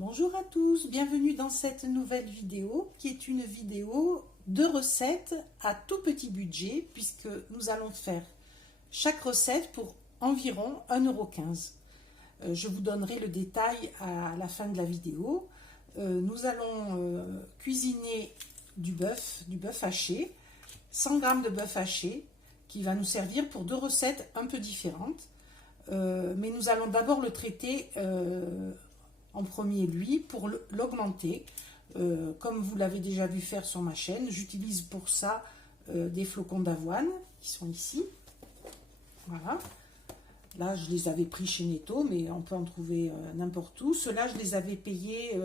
Bonjour à tous, bienvenue dans cette nouvelle vidéo qui est une vidéo de recettes à tout petit budget puisque nous allons faire chaque recette pour environ 1,15 €. Je vous donnerai le détail à la fin de la vidéo. Nous allons cuisiner du bœuf haché, 100 g de bœuf haché qui va nous servir pour deux recettes un peu différentes. Mais nous allons d'abord le traiter en premier lui pour l'augmenter. Comme vous l'avez déjà vu faire sur ma chaîne, j'utilise pour ça des flocons d'avoine qui sont ici. Voilà. Là, je les avais pris chez Netto, mais on peut en trouver n'importe où. Ceux-là, je les avais payés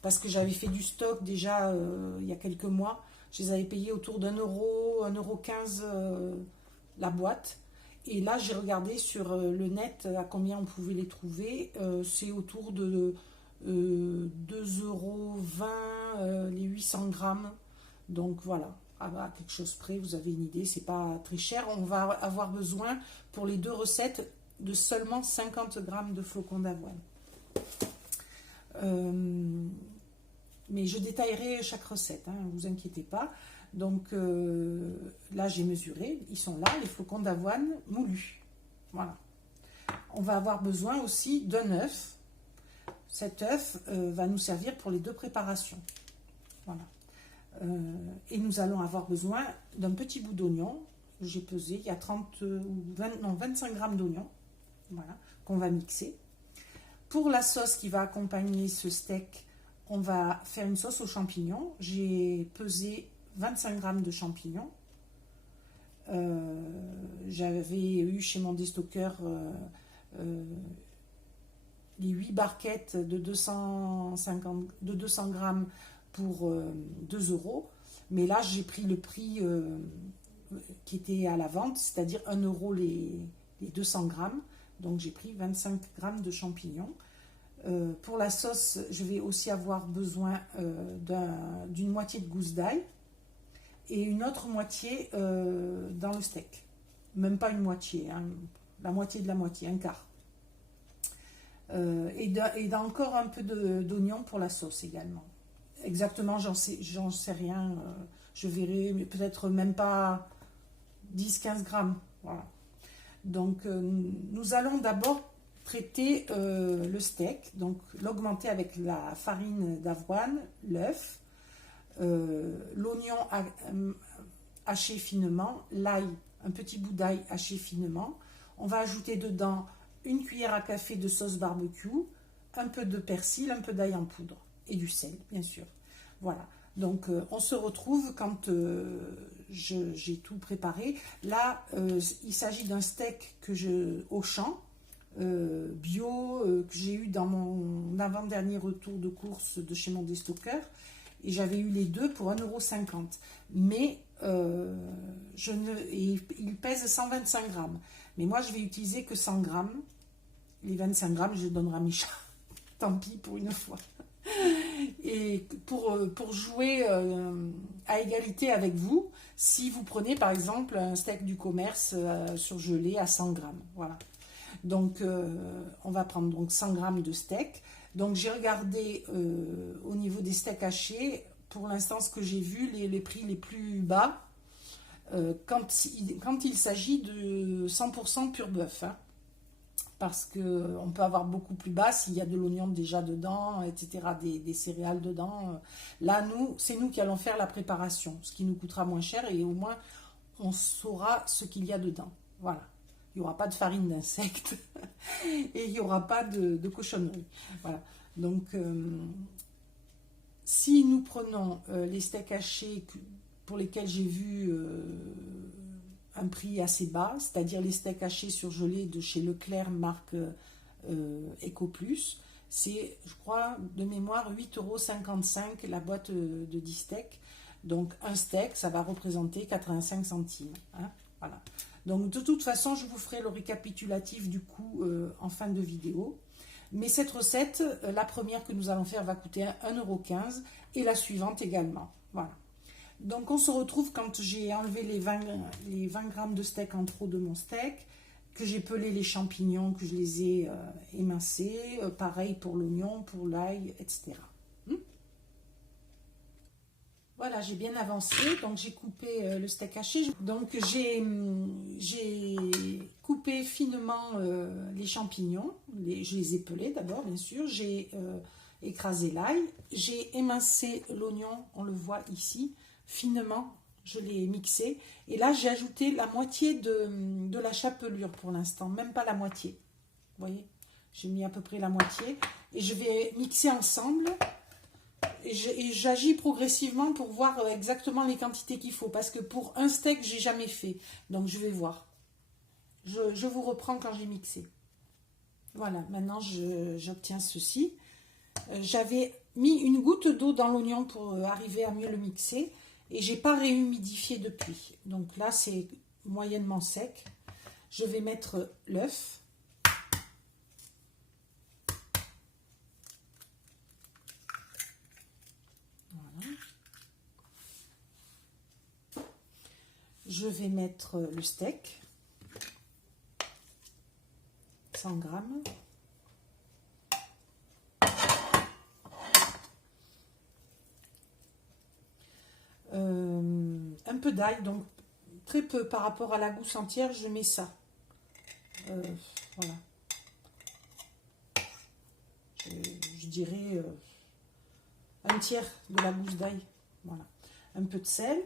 parce que j'avais fait du stock déjà il y a quelques mois. Je les avais payés autour d'1 €, 1,15 € la boîte. Et là, j'ai regardé sur le net à combien on pouvait les trouver. C'est autour de 2,20 € les 800 grammes. Donc voilà, à quelque chose près, vous avez une idée, c'est pas très cher. On va avoir besoin pour les deux recettes de seulement 50 grammes de flocons d'avoine. Mais je détaillerai chaque recette, hein, ne vous inquiétez pas. Donc là, j'ai mesuré, ils sont là, les flocons d'avoine moulus. Voilà. On va avoir besoin aussi d'un œuf. Cet œuf va nous servir pour les deux préparations. Voilà. Et nous allons avoir besoin d'un petit bout d'oignon. J'ai pesé, il y a 25 grammes d'oignon. Voilà, qu'on va mixer. Pour la sauce qui va accompagner ce steak, on va faire une sauce aux champignons. J'ai pesé 25 grammes de champignons. J'avais eu chez mon déstockeur les 8 barquettes de 200 grammes pour 2 €. Mais là, j'ai pris le prix qui était à la vente, c'est-à-dire 1 € les 200 grammes. Donc, j'ai pris 25 grammes de champignons. Pour la sauce, je vais aussi avoir besoin d'une moitié de gousse d'ail et une autre moitié dans le steak. Même pas une moitié, hein, la moitié de la moitié, un quart. Et encore un peu d'oignon pour la sauce également. Exactement, j'en sais rien. Je verrai, mais peut-être même pas 10-15 grammes. Voilà. Donc, nous allons d'abord traiter le steak, donc l'augmenter avec la farine d'avoine, l'œuf, l'oignon haché finement, l'ail, un petit bout d'ail haché finement. On va ajouter dedans une cuillère à café de sauce barbecue, un peu de persil, un peu d'ail en poudre et du sel, bien sûr. Voilà. Donc, on se retrouve quand j'ai tout préparé. Là, il s'agit d'un steak au champ, bio, que j'ai eu dans mon avant-dernier retour de course de chez mon déstockeur. Et j'avais eu les deux pour 1,50 €. Mais il pèse 125 grammes. Mais moi, je vais utiliser que 100 grammes. Les 25 grammes, je les donnerai à mes chats. Tant pis pour une fois. Et pour jouer à égalité avec vous, si vous prenez par exemple un steak du commerce surgelé à 100 grammes. Voilà. Donc, on va prendre donc 100 grammes de steak. Donc, j'ai regardé au niveau des steaks hachés, pour l'instant, ce que j'ai vu, les prix les plus bas, quand il s'agit de 100% pur bœuf. Hein, parce qu'on peut avoir beaucoup plus bas s'il y a de l'oignon déjà dedans, etc., des céréales dedans. Là, c'est nous qui allons faire la préparation, ce qui nous coûtera moins cher et au moins, on saura ce qu'il y a dedans. Voilà. Il n'y aura pas de farine d'insectes et il n'y aura pas de cochonnerie. Voilà. Donc, si nous prenons les steaks hachés pour lesquels j'ai vu un prix assez bas, c'est-à-dire les steaks hachés surgelés de chez Leclerc, marque EcoPlus, c'est, je crois, de mémoire, 8,55 € la boîte de 10 steaks. Donc, un steak, ça va représenter 85 centimes. Hein, voilà. Donc, de toute façon, je vous ferai le récapitulatif du coût en fin de vidéo. Mais cette recette, la première que nous allons faire va coûter 1,15 € et la suivante également. Voilà. Donc, on se retrouve quand j'ai enlevé les 20 grammes de steak en trop de mon steak, que j'ai pelé les champignons, que je les ai émincés. Pareil pour l'oignon, pour l'ail, etc. Voilà, j'ai bien avancé, donc j'ai coupé le steak haché. Donc j'ai coupé finement les champignons, je les ai pelés d'abord bien sûr, j'ai écrasé l'ail, j'ai émincé l'oignon, on le voit ici, finement, je l'ai mixé. Et là j'ai ajouté la moitié de la chapelure pour l'instant, même pas la moitié. Vous voyez, j'ai mis à peu près la moitié et je vais mixer ensemble. Et j'agis progressivement pour voir exactement les quantités qu'il faut. Parce que pour un steak, j'ai jamais fait. Donc, je vais voir. Je vous reprends quand j'ai mixé. Voilà, maintenant, j'obtiens ceci. J'avais mis une goutte d'eau dans l'oignon pour arriver à mieux le mixer. Et j'ai pas réhumidifié depuis. Donc là, c'est moyennement sec. Je vais mettre l'œuf. Je vais mettre le steak, 100 grammes. Un peu d'ail, donc très peu par rapport à la gousse entière, je mets ça. Voilà. Je dirais un tiers de la gousse d'ail. Voilà. Un peu de sel.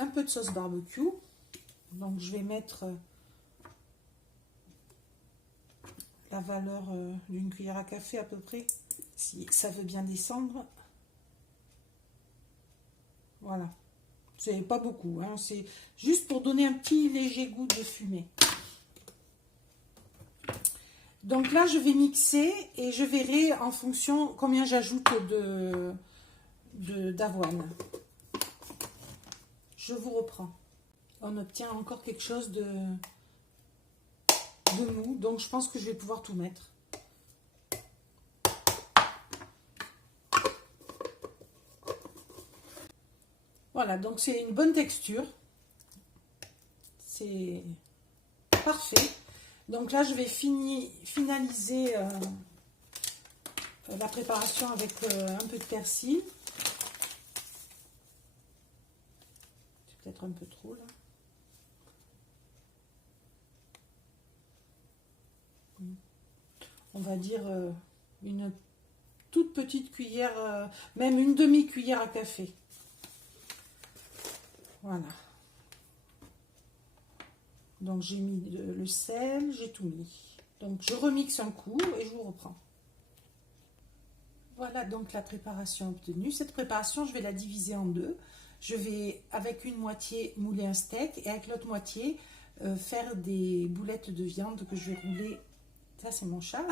Un peu de sauce barbecue. Donc je vais mettre la valeur d'une cuillère à café à peu près, si ça veut bien descendre. Voilà. C'est pas beaucoup, hein. C'est juste pour donner un petit léger goût de fumée. Donc là, je vais mixer et je verrai en fonction combien j'ajoute d'avoine. Je vous reprends. On obtient encore quelque chose de mou, donc je pense que je vais pouvoir tout mettre. Voilà, donc c'est une bonne texture. C'est parfait. Donc là, je vais finaliser la préparation avec un peu de persil. C'est peut-être un peu trop là. On va dire une toute petite cuillère, même une demi-cuillère à café. Voilà. Donc j'ai mis le sel, j'ai tout mis. Donc je remixe un coup et je vous reprends. Voilà donc la préparation obtenue. Cette préparation, je vais la diviser en deux. Je vais avec une moitié mouler un steak et avec l'autre moitié faire des boulettes de viande que je vais rouler. Ça c'est mon chat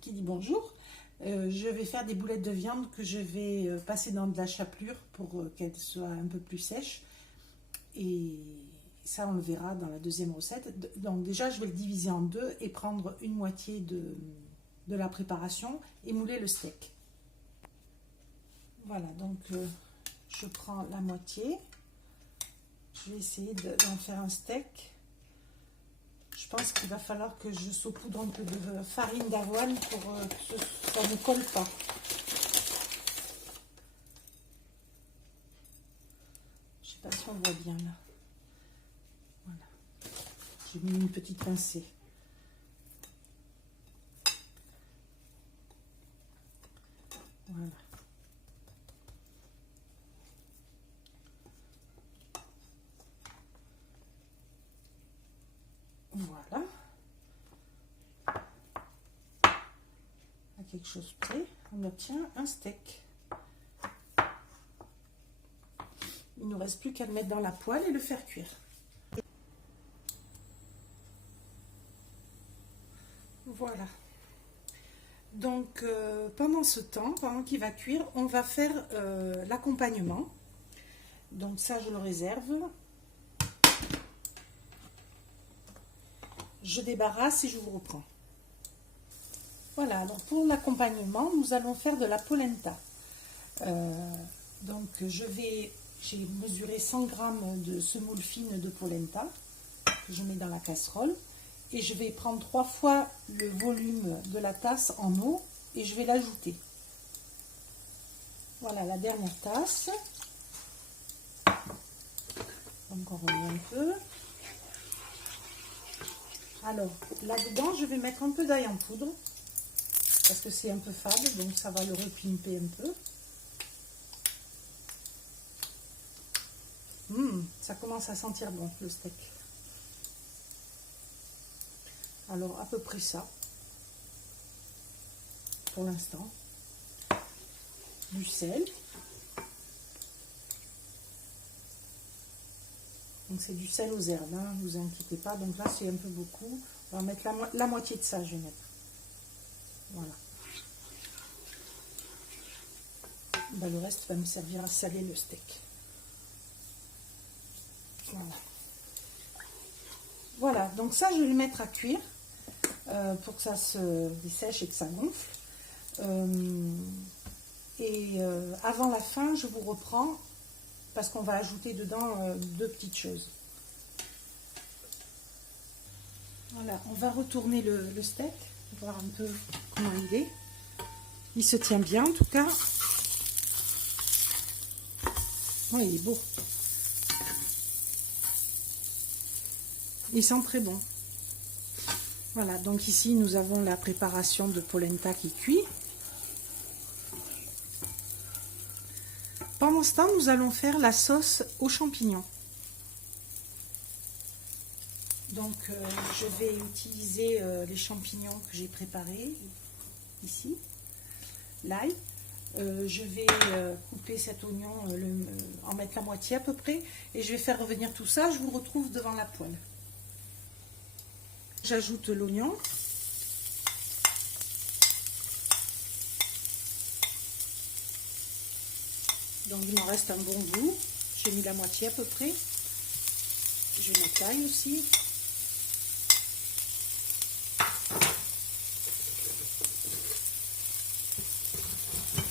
qui dit bonjour. Je vais faire des boulettes de viande que je vais passer dans de la chapelure pour qu'elles soient un peu plus sèches. Et ça, on le verra dans la deuxième recette. Donc déjà, je vais le diviser en deux et prendre une moitié de la préparation et mouler le steak. Voilà, donc je prends la moitié. Je vais essayer d'en faire un steak. Je pense qu'il va falloir que je saupoudre un peu de farine d'avoine pour que ça ne colle pas. Je ne sais pas si on voit bien là. Voilà. J'ai mis une petite pincée. Voilà. Voilà. À quelque chose près, on obtient un steak. Il ne nous reste plus qu'à le mettre dans la poêle et le faire cuire. Voilà. Donc, pendant ce temps, pendant qu'il va cuire, on va faire l'accompagnement. Donc ça, je le réserve. Je débarrasse et je vous reprends. Voilà, donc pour l'accompagnement, nous allons faire de la polenta. Donc j'ai mesuré 100 g de semoule fine de polenta que je mets dans la casserole et je vais prendre 3 fois le volume de la tasse en eau et je vais l'ajouter. Voilà la dernière tasse. Donc on remet un peu. Alors là-dedans je vais mettre un peu d'ail en poudre parce que c'est un peu fade, donc ça va le repimper un peu. Ça commence à sentir bon le steak. Alors à peu près ça pour l'instant. Du sel. Donc c'est du sel aux herbes, hein, ne vous inquiétez pas. Donc là c'est un peu beaucoup. On va mettre la moitié de ça, je vais mettre. Voilà. Ben, le reste va me servir à saler le steak. Voilà. Voilà, donc ça je vais le mettre à cuire pour que ça se dessèche et que ça gonfle. Avant la fin, je vous reprends parce qu'on va ajouter dedans 2 petites choses. Voilà, on va retourner le steak, voir un peu comment il est. Il se tient bien en tout cas. Oui, il est beau. Il sent très bon. Voilà, donc ici nous avons la préparation de polenta qui cuit. Pendant ce temps, nous allons faire la sauce aux champignons. Donc je vais utiliser les champignons que j'ai préparés ici, l'ail. Je vais couper cet oignon, en mettre la moitié à peu près, et je vais faire revenir tout ça. Je vous retrouve devant la poêle. J'ajoute l'oignon. Donc il m'en reste un bon bout. J'ai mis la moitié à peu près. Je vais mettre l'ail aussi.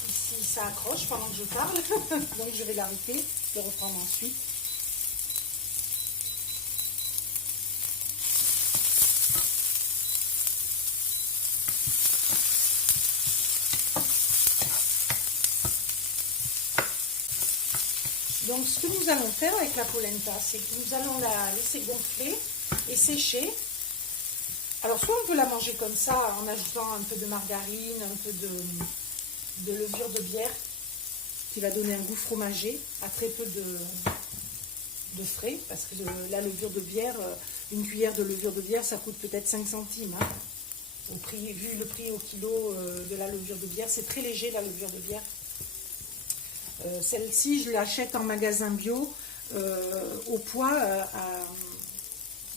Ici ça accroche pendant que je parle, donc je vais l'arrêter, le reprendre ensuite. Donc ce que nous allons faire avec la polenta, c'est que nous allons la laisser gonfler et sécher. Alors soit on peut la manger comme ça en ajoutant un peu de margarine, un peu de levure de bière qui va donner un goût fromager à très peu de frais, parce que la levure de bière, une cuillère de levure de bière ça coûte peut-être 5 centimes. Hein. Vu le prix au kilo de la levure de bière, c'est très léger la levure de bière. Celle-ci, je l'achète en magasin bio au poids,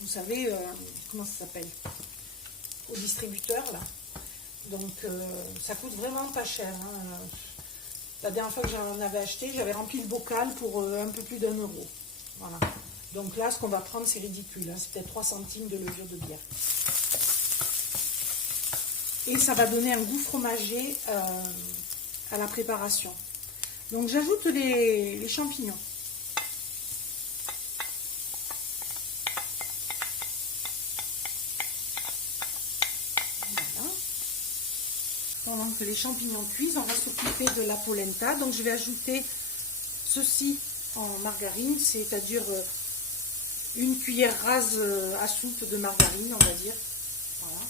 vous savez, comment ça s'appelle, au distributeur là. Donc ça coûte vraiment pas cher. Hein. La dernière fois que j'en avais acheté, j'avais rempli le bocal pour un peu plus d'1 euro. Voilà. Donc là, ce qu'on va prendre, c'est ridicule. Hein. C'est peut-être 3 centimes de levure de bière. Et ça va donner un goût fromager à la préparation. Donc j'ajoute les champignons. Voilà. Pendant que les champignons cuisent, on va s'occuper de la polenta. Donc je vais ajouter ceci en margarine, c'est-à-dire une cuillère rase à soupe de margarine, on va dire. Voilà.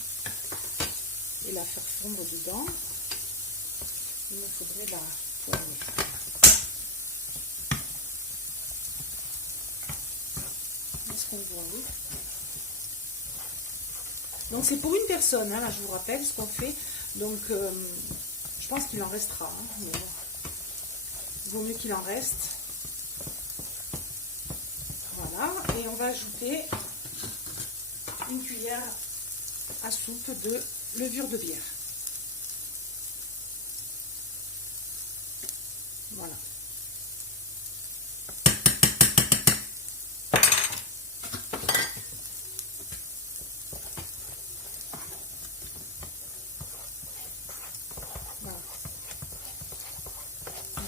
Et la faire fondre dedans. Il me faudrait la poêler. Donc c'est pour une personne, hein, là je vous rappelle ce qu'on fait. Donc je pense qu'il en restera, hein, mais bon, il vaut mieux qu'il en reste. Voilà, et on va ajouter une cuillère à soupe de levure de bière. Voilà.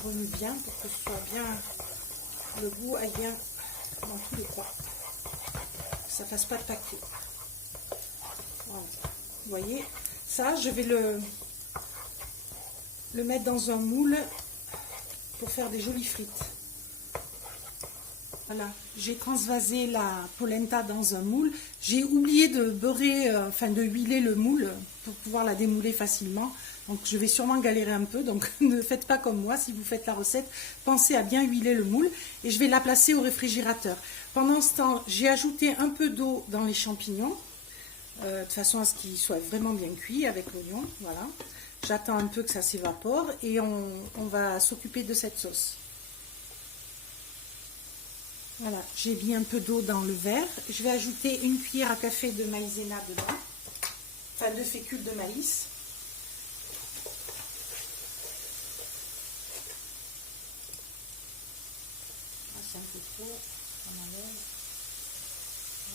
remue bien pour que ce soit bien, le goût aille bien dans tous les coins. Que ça fasse pas de paquet. Voilà. Vous voyez, ça, je vais le mettre dans un moule pour faire des jolies frites. Voilà, j'ai transvasé la polenta dans un moule. J'ai oublié de beurrer, enfin de huiler le moule pour pouvoir la démouler facilement. Donc je vais sûrement galérer un peu, donc ne faites pas comme moi. Si vous faites la recette, pensez à bien huiler le moule. Et je vais la placer au réfrigérateur. Pendant ce temps, j'ai ajouté un peu d'eau dans les champignons, de façon à ce qu'ils soient vraiment bien cuits avec l'oignon. Voilà. J'attends un peu que ça s'évapore et on va s'occuper de cette sauce. Voilà, j'ai mis un peu d'eau dans le verre. Je vais ajouter une cuillère à café de maïzena dedans, enfin de fécule de maïs. Ah, c'est un peu trop, on enlève.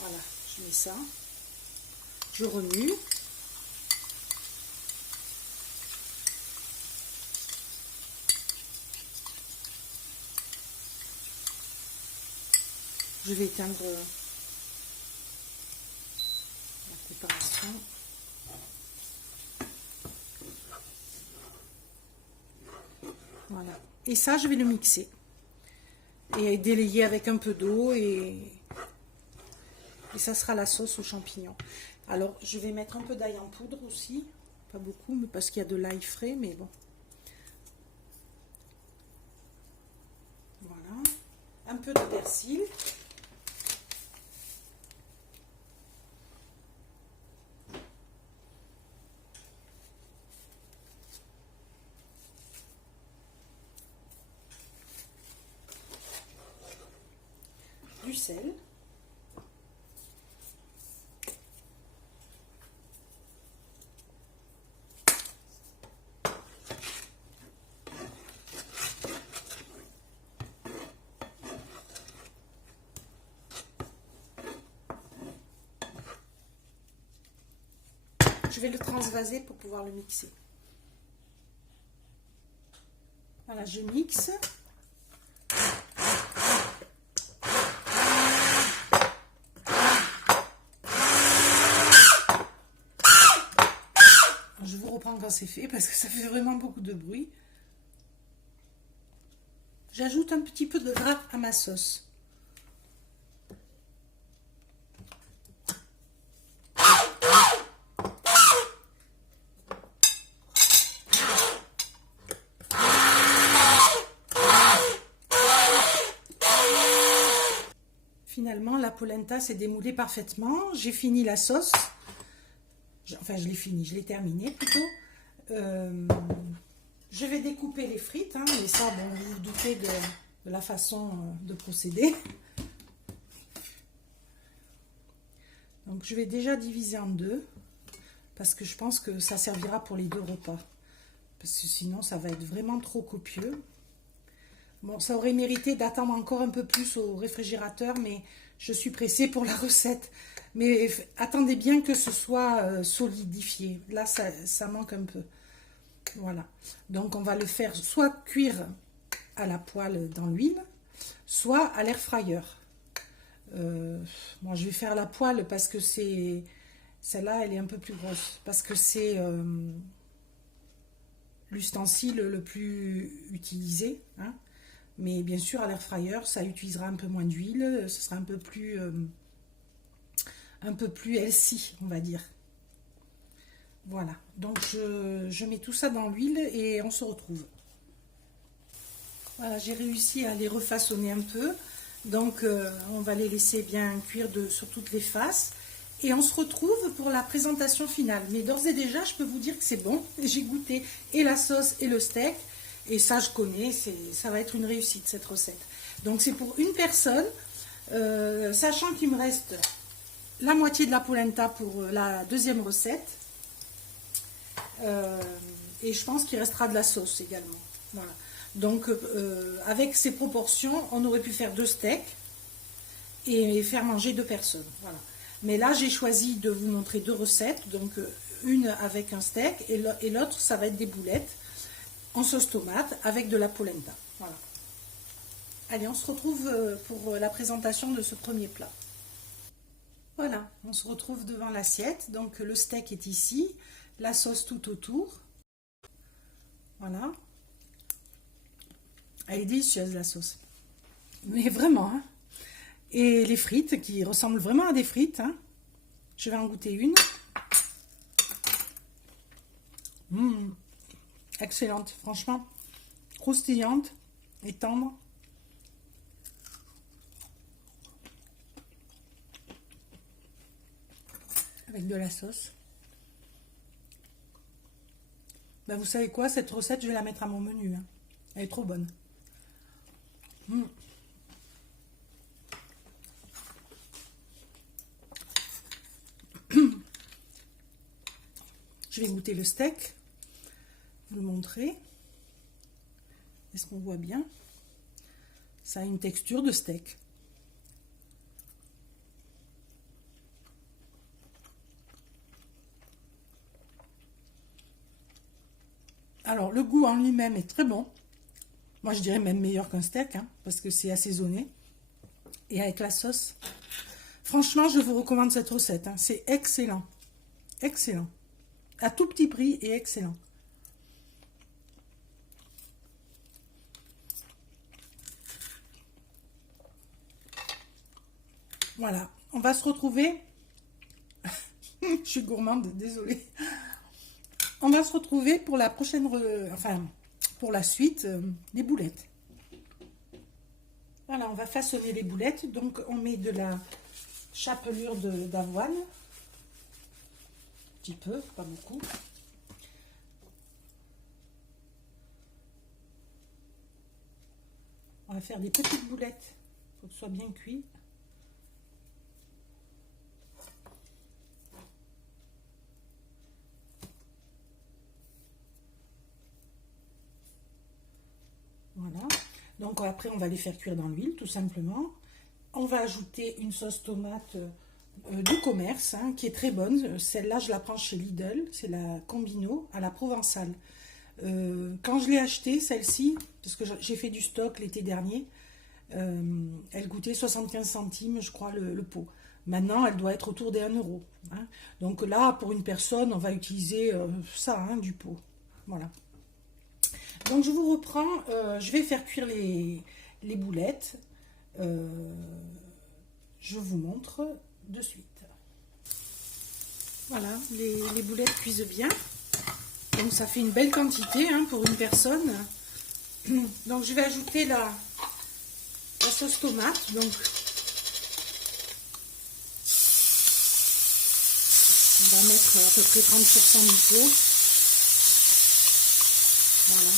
Voilà, je mets ça. Je remue. Je vais éteindre la préparation. Voilà. Et ça, je vais le mixer. Et délayer avec un peu d'eau et ça sera la sauce aux champignons. Alors, je vais mettre un peu d'ail en poudre aussi. Pas beaucoup, mais parce qu'il y a de l'ail frais, mais bon. Voilà. Un peu de persil. Du sel. Je vais le transvaser pour pouvoir le mixer. Voilà, je mixe. Je vous reprends quand c'est fait parce que ça fait vraiment beaucoup de bruit. J'ajoute un petit peu de gras à ma sauce. Finalement, la polenta s'est démoulée parfaitement. J'ai fini la sauce. Enfin, je l'ai fini, je l'ai terminée plutôt. Je vais découper les frites. Hein, et ça, bon, vous vous doutez de la façon de procéder. Donc, je vais déjà diviser en deux. Parce que je pense que ça servira pour les deux repas. Parce que sinon, ça va être vraiment trop copieux. Bon, ça aurait mérité d'attendre encore un peu plus au réfrigérateur, mais je suis pressée pour la recette. Mais attendez bien que ce soit solidifié. Là, ça manque un peu. Voilà. Donc, on va le faire soit cuire à la poêle dans l'huile, soit à l'air fryer. Moi, je vais faire la poêle parce que c'est... Celle-là, elle est un peu plus grosse. Parce que c'est l'ustensile le plus utilisé, hein. Mais bien sûr, à l'air fryer, ça utilisera un peu moins d'huile, ce sera un peu plus healthy, on va dire. Voilà, donc je mets tout ça dans l'huile et on se retrouve. Voilà, j'ai réussi à les refaçonner un peu. Donc, on va les laisser bien cuire sur toutes les faces. Et on se retrouve pour la présentation finale. Mais d'ores et déjà, je peux vous dire que c'est bon. J'ai goûté et la sauce et le steak. Et ça, je connais, ça va être une réussite, cette recette. Donc, c'est pour une personne, sachant qu'il me reste la moitié de la polenta pour la deuxième recette. Et je pense qu'il restera de la sauce également. Voilà. Donc, avec ces proportions, on aurait pu faire 2 steaks et faire manger 2 personnes. Voilà. Mais là, j'ai choisi de vous montrer 2 recettes. Donc, une avec un steak et l'autre, ça va être des boulettes. en sauce tomate avec de la polenta. Voilà. Allez, on se retrouve pour la présentation de ce premier plat. Voilà, on se retrouve devant l'assiette. Donc le steak est ici, la sauce tout autour. Voilà. Elle est délicieuse la sauce. Mais vraiment, hein. Et les frites qui ressemblent vraiment à des frites. Hein. Je vais en goûter une. Excellente, franchement. Croustillante et tendre. Avec de la sauce. Ben, vous savez quoi, cette recette, je vais la mettre à mon menu. Hein. Elle est trop bonne. Je vais goûter le steak. Vous le montrer. Est-ce qu'on voit bien? Ça a une texture de steak. Alors, le goût en lui-même est très bon. Moi, je dirais même meilleur qu'un steak, hein, parce que c'est assaisonné. Et avec la sauce. Franchement, je vous recommande cette recette. Hein. C'est excellent. Excellent. À tout petit prix et excellent. Voilà. On va se retrouver. Je suis gourmande, désolée. On va se retrouver pour la prochaine... Enfin, pour la suite, des boulettes. Voilà, on va façonner les boulettes. Donc, on met de la chapelure d'avoine. Un petit peu, pas beaucoup. On va faire des petites boulettes pour que ce soit bien cuit. Voilà. Donc après, on va les faire cuire dans l'huile, tout simplement. On va ajouter une sauce tomate du commerce, hein, qui est très bonne. Celle-là, je la prends chez Lidl. C'est la Combino à la provençale. Quand je l'ai achetée, celle-ci, parce que j'ai fait du stock l'été dernier, elle coûtait 75 centimes, je crois, le pot. Maintenant, elle doit être autour des 1 euro. Hein. Donc là, pour une personne, on va utiliser ça, hein, du pot. Voilà. Donc, je vous reprends. Je vais faire cuire les boulettes. Je vous montre de suite. Voilà, les boulettes cuisent bien. Donc, ça fait une belle quantité, hein, pour une personne. Donc, je vais ajouter la sauce tomate. Donc, on va mettre à peu près 30% du pot. Voilà.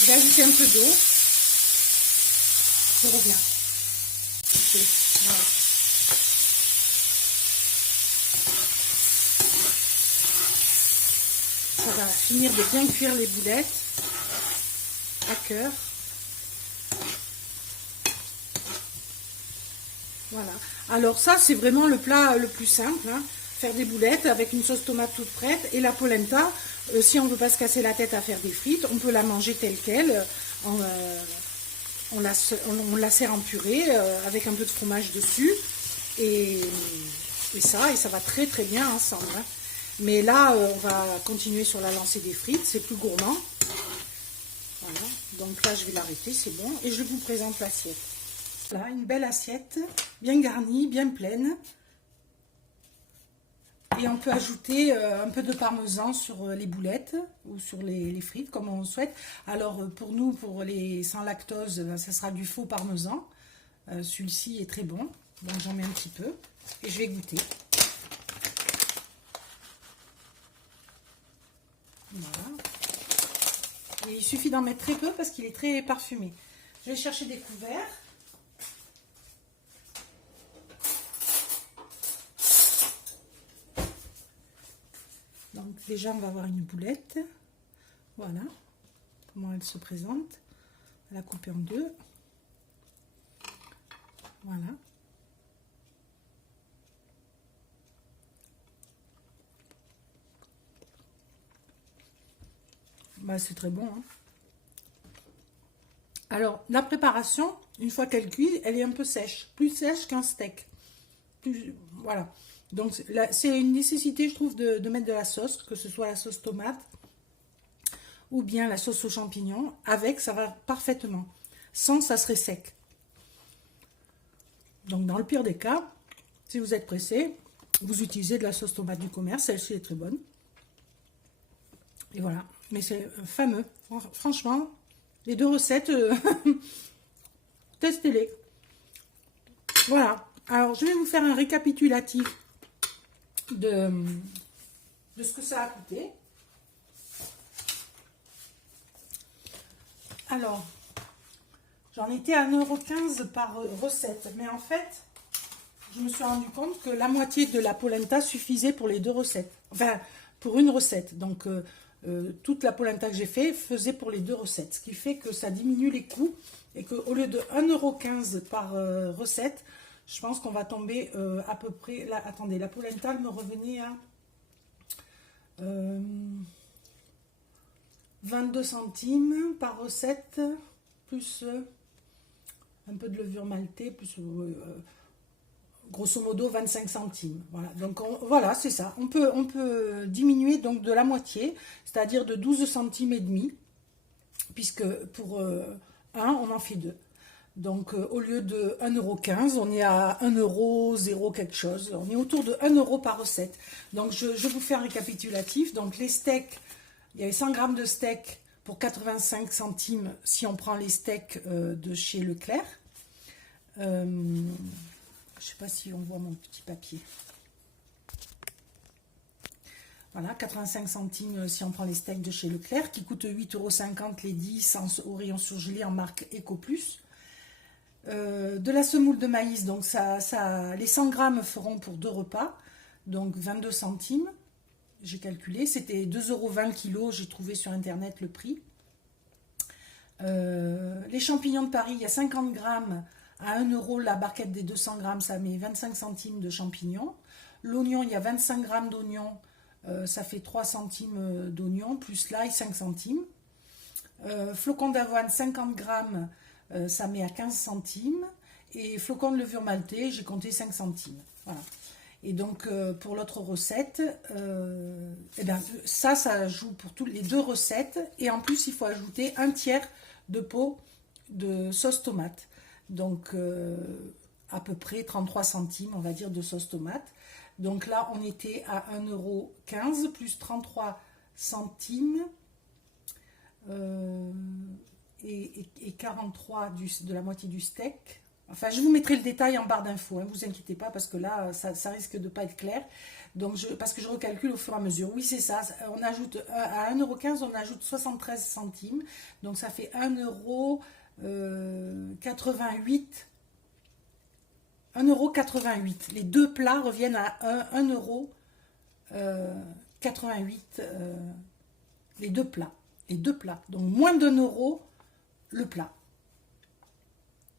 Je vais ajouter un peu d'eau. Je reviens. Okay. Voilà. Ça va finir de bien cuire les boulettes à cœur. Voilà. Alors ça, c'est vraiment le plat le plus simple. Hein. Faire des boulettes avec une sauce tomate toute prête et la polenta. Si on ne veut pas se casser la tête à faire des frites, on peut la manger telle qu'elle. On la sert en purée avec un peu de fromage dessus. Et ça va très très bien ensemble. Hein. Mais là, on va continuer sur la lancée des frites. C'est plus gourmand. Voilà. Donc là, je vais l'arrêter, c'est bon. Et je vous présente l'assiette. Voilà, une belle assiette, bien garnie, bien pleine. Et on peut ajouter un peu de parmesan sur les boulettes ou sur les frites, comme on souhaite. Alors, pour nous, pour les sans lactose, ça sera du faux parmesan. Celui-ci est très bon. Donc, j'en mets un petit peu. Et je vais goûter. Voilà. Et il suffit d'en mettre très peu parce qu'il est très parfumé. Je vais chercher des couverts. Donc déjà, on va avoir une boulette. Voilà comment elle se présente. On va la couper en deux. Voilà. Bah, c'est très bon, hein. Alors, la préparation, une fois qu'elle cuit, elle est un peu sèche. Plus sèche qu'un steak. Voilà. Donc, c'est une nécessité, je trouve, de mettre de la sauce, que ce soit la sauce tomate ou bien la sauce aux champignons. Avec, ça va parfaitement. Sans, ça serait sec. Donc, dans le pire des cas, si vous êtes pressé, vous utilisez de la sauce tomate du commerce. Celle-ci est très bonne. Et voilà. Mais c'est fameux. Franchement, les deux recettes, testez-les. Voilà. Alors, je vais vous faire un récapitulatif de ce que ça a coûté. Alors, j'en étais à 1,15 € par recette. Mais en fait, je me suis rendu compte que la moitié de la polenta suffisait pour les deux recettes. Enfin, pour une recette. Donc, toute la polenta que j'ai fait faisait pour les deux recettes. Ce qui fait que ça diminue les coûts. Et qu'au lieu de 1,15 € par recette, je pense qu'on va tomber à peu près... Là, attendez, la polenta, elle me revenait à 22 centimes par recette, plus un peu de levure maltée, plus grosso modo 25 centimes. Voilà, donc voilà, c'est ça. On peut diminuer donc de la moitié, c'est-à-dire de 12 centimes et demi, puisque pour on en fait deux. Donc, au lieu de 1,15 €, on est à 1,0 € quelque chose. On est autour de 1 € par recette. Donc, je vous fais un récapitulatif. Donc, les steaks, il y avait 100 g de steak pour 85 centimes si on prend les steaks de chez Leclerc. Je ne sais pas si on voit mon petit papier. Voilà, 85 centimes si on prend les steaks de chez Leclerc, qui coûtent 8,50 € les 10 au rayon surgelé en marque EcoPlus. De la semoule de maïs, donc les 100 grammes feront pour 2 repas, donc 22 centimes, j'ai calculé, c'était 2,20 € kg, j'ai trouvé sur internet le prix. Les champignons de Paris, il y a 50 grammes à 1 € la barquette des 200 grammes, ça met 25 centimes de champignons. L'oignon, il y a 25 grammes d'oignon, ça fait 3 centimes d'oignon, plus l'ail 5 centimes. Flocons d'avoine, 50 grammes, ça met à 15 centimes. Et flocons de levure maltais, j'ai compté 5 centimes. Voilà. Et donc, pour l'autre recette, eh bien, ça joue pour toutes les deux recettes. Et en plus, il faut ajouter un tiers de pot de sauce tomate. Donc, à peu près 33 centimes, on va dire, de sauce tomate. Donc là, on était à 1,15 € plus 33 centimes. Et 43 de la moitié du steak. Enfin, je vous mettrai le détail en barre d'infos, hein, vous inquiétez pas, parce que là, ça risque de ne pas être clair. Donc, parce que je recalcule au fur et à mesure. Oui, c'est ça. On ajoute à 1,15 €, on ajoute 73 centimes. Donc, ça fait 1,88 €. 1,88 €. Les deux plats reviennent à 1,88 €. Les deux plats. Les deux plats. Donc, moins d'1 € le plat.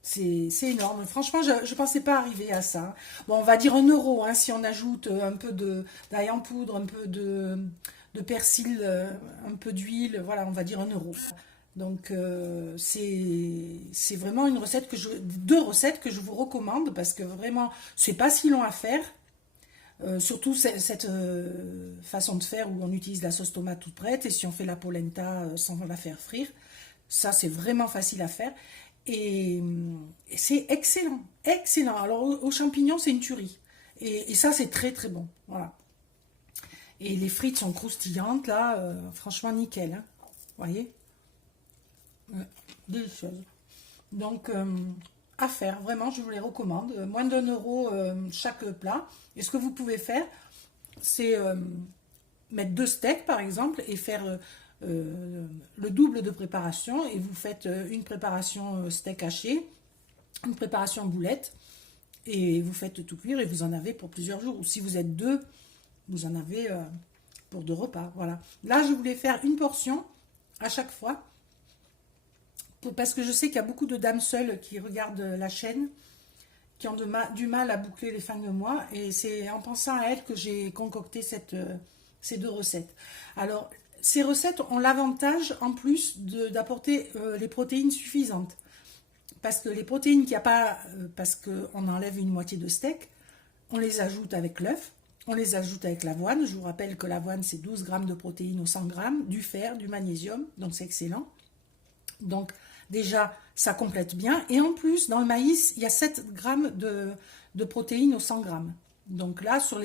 C'est énorme. Franchement, je ne pensais pas arriver à ça. Bon, on va dire 1 € hein, si on ajoute un peu d'ail en poudre, un peu de persil, un peu d'huile. Voilà, on va dire 1 €. Donc, c'est vraiment une recette deux recettes que je vous recommande parce que vraiment, c'est pas si long à faire. Surtout cette façon de faire où on utilise la sauce tomate toute prête et si on fait la polenta sans la faire frire. Ça, c'est vraiment facile à faire. Et c'est excellent. Excellent. Alors, aux champignons, c'est une tuerie. Et ça, c'est très, très bon. Voilà. Et les frites sont croustillantes, là. Franchement, nickel. Hein. Vous voyez? Délicieuse. Donc, à faire. Vraiment, je vous les recommande. Moins d'1 € chaque plat. Et ce que vous pouvez faire, c'est mettre 2 steaks, par exemple, et faire... le double de préparation et vous faites une préparation steak haché, une préparation boulette et vous faites tout cuire et vous en avez pour plusieurs jours. Ou si vous êtes deux, vous en avez pour 2 repas. Voilà. Là, je voulais faire une portion à chaque fois parce que je sais qu'il y a beaucoup de dames seules qui regardent la chaîne qui ont du mal à boucler les fins de mois et c'est en pensant à elles que j'ai concocté ces 2 recettes. Alors, ces recettes ont l'avantage, en plus, d'apporter les protéines suffisantes. Parce que les protéines qu'il n'y a pas, parce qu'on enlève une moitié de steak, on les ajoute avec l'œuf, on les ajoute avec l'avoine. Je vous rappelle que l'avoine, c'est 12 grammes de protéines au 100 grammes, du fer, du magnésium, donc c'est excellent. Donc déjà, ça complète bien. Et en plus, dans le maïs, il y a 7 grammes de protéines au 100 grammes. Donc là, sur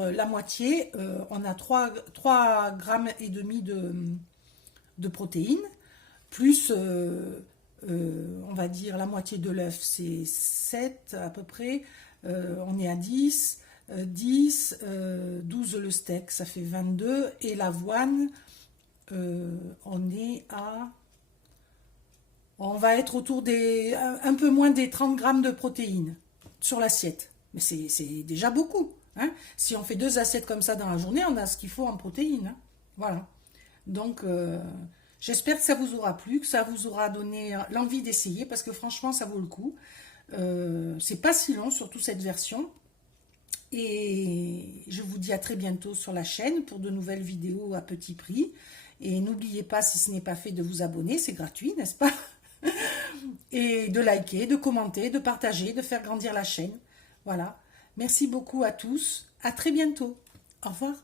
la moitié, on a 3 grammes et demi de protéines, plus, on va dire, la moitié de l'œuf, c'est 7 à peu près. On est à 10, 12 le steak, ça fait 22. Et l'avoine, on est à... On va être autour des... un peu moins des 30 grammes de protéines sur l'assiette. Mais c'est déjà beaucoup. Hein. Si on fait 2 assiettes comme ça dans la journée, on a ce qu'il faut en protéines. Hein. Voilà. Donc, j'espère que ça vous aura plu, que ça vous aura donné l'envie d'essayer, parce que franchement, ça vaut le coup. C'est pas si long, surtout cette version. Et je vous dis à très bientôt sur la chaîne pour de nouvelles vidéos à petit prix. Et n'oubliez pas, si ce n'est pas fait, de vous abonner, c'est gratuit, n'est-ce pas? Et de liker, de commenter, de partager, de faire grandir la chaîne. Voilà. Merci beaucoup à tous. À très bientôt. Au revoir.